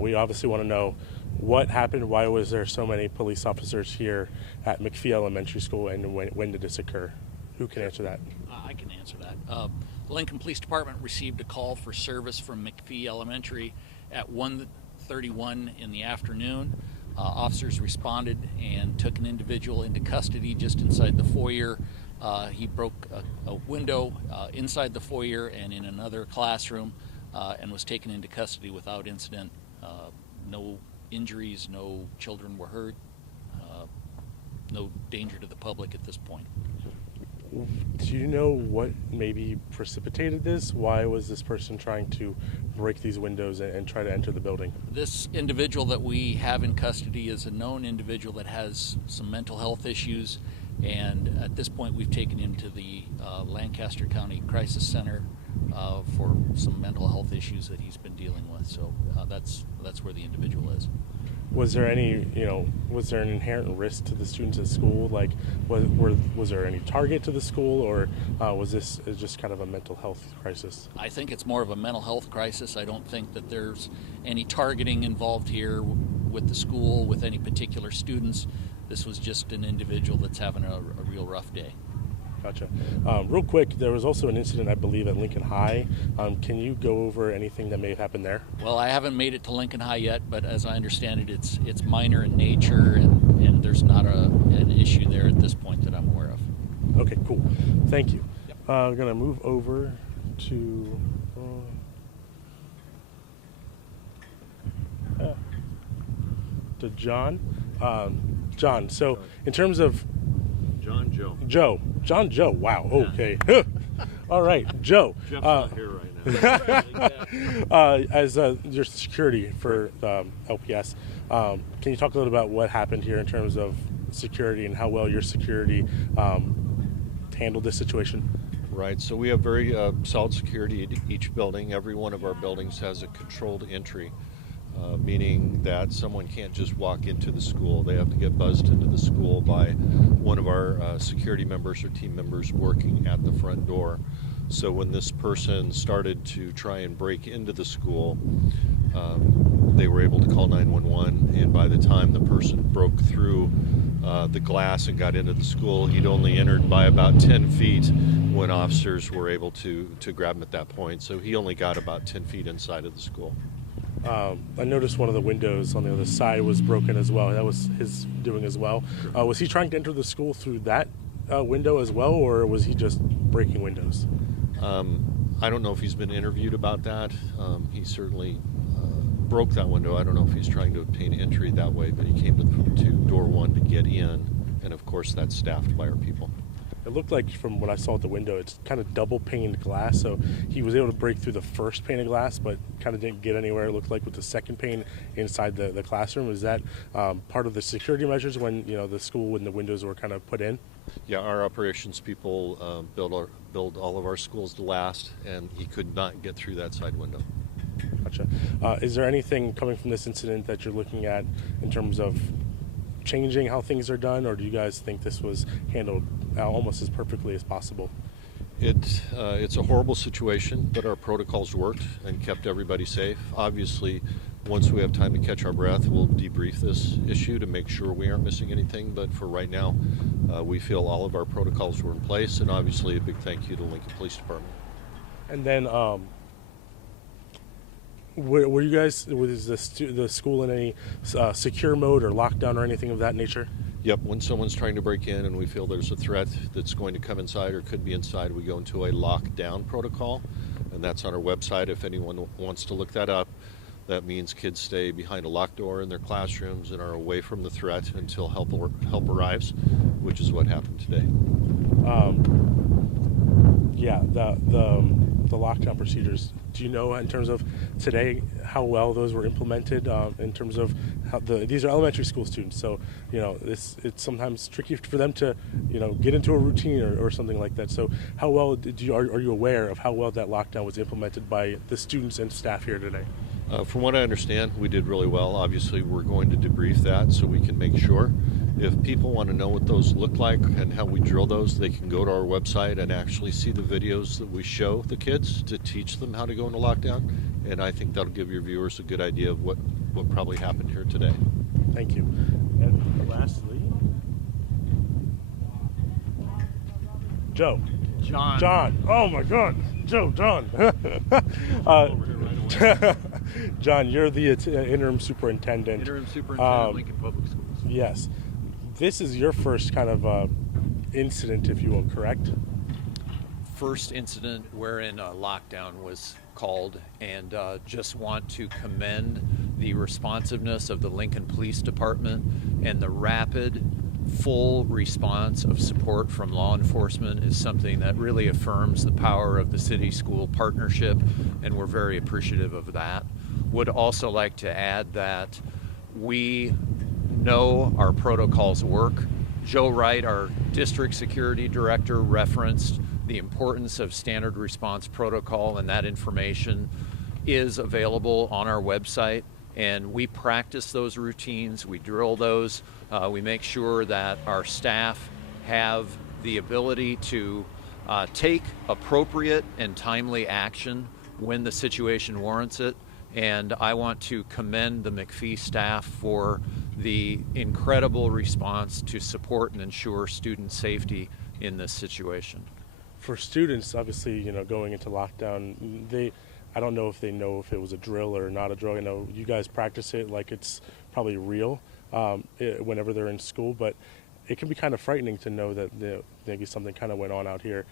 We obviously want to know what happened. Why was there so many police officers here at McPhee Elementary School, and when did this occur? Who can answer that? I can answer that. The Lincoln Police Department received a call for service from McPhee Elementary at 1:31 in the afternoon. Officers responded and took an individual into custody just inside the foyer. He broke a window inside the foyer and in another classroom and was taken into custody without incident. No injuries, no children were hurt, no danger to the public at this point. Do you know what maybe precipitated this? Why was this person trying to break these windows and try to enter the building? This individual that we have in custody is a known individual that has some mental health issues, and at this point we've taken him to the Lancaster County Crisis Center for some mental health issues that he's been dealing with. So that's where the individual is. Was there any, was there an inherent risk to the students at school? Like, was there any target to the school, or was this just kind of a mental health crisis? I think it's more of a mental health crisis. I don't think that there's any targeting involved here with the school, with any particular students. This was just an individual that's having a real rough day. Gotcha. Real quick, there was also an incident, I believe, at Lincoln High. Can you go over anything that may have happened there? Well, I haven't made it to Lincoln High yet, but as I understand it, it's minor in nature, and there's not an issue there at this point that I'm aware of. Okay, cool. Thank you. Yep. I'm going to move over to John. John, so in terms of John Joe. Wow. Okay. Yeah. All right, Joe. Jeff's not here right now. As your security for LPS, can you talk a little about what happened here in terms of security and how well your security handled this situation? Right. So we have very solid security at each building. Every one of our buildings has a controlled entry. Meaning that someone can't just walk into the school. They have to get buzzed into the school by one of our security members or team members working at the front door. So when this person started to try and break into the school, they were able to call 911, and by the time the person broke through the glass and got into the school, he'd only entered by about 10 feet when officers were able to grab him at that point. So he only got about 10 feet inside of the school. I noticed one of the windows on the other side was broken as well. That was his doing as well. Was he trying to enter the school through that window as well, or was he just breaking windows? I don't know if he's been interviewed about that. He certainly broke that window. I don't know if he's trying to obtain entry that way, but he came to door one to get in, and of course that's staffed by our people. It looked like, from what I saw at the window, it's kind of double-paned glass, so he was able to break through the first pane of glass, but kind of didn't get anywhere, it looked like, with the second pane inside the classroom. Is that part of the security measures when, the school, when the windows were kind of put in? Yeah, our operations people build all of our schools to last, and he could not get through that side window. Gotcha. Is there anything coming from this incident that you're looking at in terms of changing how things are done, or do you guys think this was handled almost as perfectly as possible? It's a horrible situation, but our protocols worked and kept everybody safe. Obviously, once we have time to catch our breath, we'll debrief this issue to make sure we aren't missing anything. But for right now, we feel all of our protocols were in place, and obviously a big thank you to Lincoln Police Department. And then, were you guys, was the school in any secure mode or lockdown or anything of that nature? Yep, when someone's trying to break in and we feel there's a threat that's going to come inside or could be inside, we go into a lockdown protocol, and that's on our website if anyone wants to look that up. That means kids stay behind a locked door in their classrooms and are away from the threat until help arrives, which is what happened today. Yeah, the lockdown procedures. Do you know, in terms of today, how well those were implemented? In terms of how these are elementary school students, so it's sometimes tricky for them to get into a routine or something like that. So how well are you aware of how well that lockdown was implemented by the students and staff here today? From what I understand, we did really well. Obviously, we're going to debrief that so we can make sure. If people want to know what those look like and how we drill those, they can go to our website and actually see the videos that we show the kids to teach them how to go into lockdown. and I think that'll give your viewers a good idea of what probably happened here today. Thank you. And lastly, Joe. John. Oh my God. Joe, John. John, you're the interim superintendent. Interim superintendent, Lincoln Public Schools. Yes. This is your first kind of incident, if you will, correct? First incident wherein a lockdown was called, and just want to commend the responsiveness of the Lincoln Police Department and the rapid, full response of support from law enforcement is something that really affirms the power of the city-school partnership, and we're very appreciative of that. Would also like to add that we know our protocols work. Joe Wright, our district security director, referenced the importance of standard response protocol, and that information is available on our website. And we practice those routines, we drill those, we make sure that our staff have the ability to take appropriate and timely action when the situation warrants it. And I want to commend the McPhee staff for the incredible response to support and ensure student safety in this situation. For students, obviously, going into lockdown, I don't know if they know if it was a drill or not a drill. I know you guys practice it like it's probably real whenever they're in school, but it can be kind of frightening to know that maybe something kind of went on out here,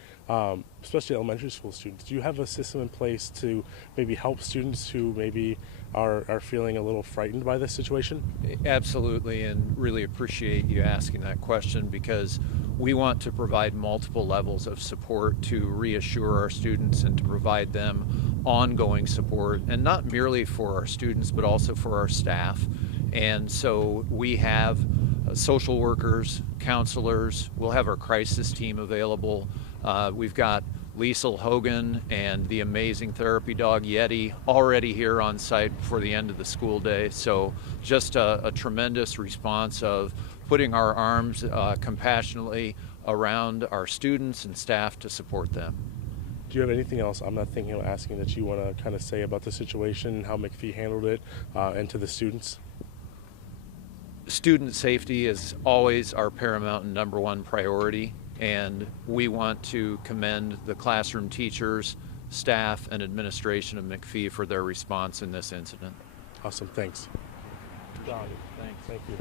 especially elementary school students. Do you have a system in place to maybe help students who maybe are feeling a little frightened by this situation? Absolutely, and really appreciate you asking that question, because we want to provide multiple levels of support to reassure our students and to provide them ongoing support, and not merely for our students but also for our staff. And so we have social workers, counselors, we'll have our crisis team available. We've got Liesl Hogan and the amazing therapy dog Yeti already here on site before the end of the school day. So just a tremendous response of putting our arms compassionately around our students and staff to support them. Do you have anything else I'm not thinking of asking that you want to kind of say about the situation, how McPhee handled it, and to the students? Student safety is always our paramount and number one priority, and we want to commend the classroom teachers, staff, and administration of McPhee for their response in this incident. Awesome, thanks. John, Thanks. Thank you.